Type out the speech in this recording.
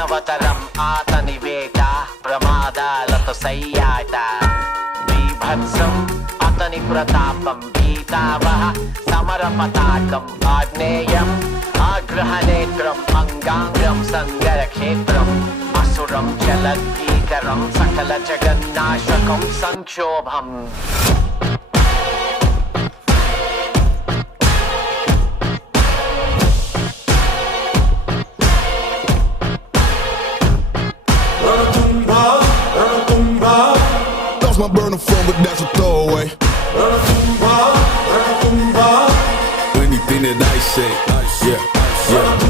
మానవతరం ఆతని వేట ప్రమాదాలతో సయ్యాట బీభత్సం అతని ప్రతాపం గీతావహ సమర పతాకం ఆగ్నేయం ఆగ్రహనేత్రం అంగాంగం సంగర క్షేత్రం అసురం చలద్భీకరం సకల జగన్నాశకం సంక్షోభం My burner phone, but that's a throwaway. Anything that I say, yeah, yeah.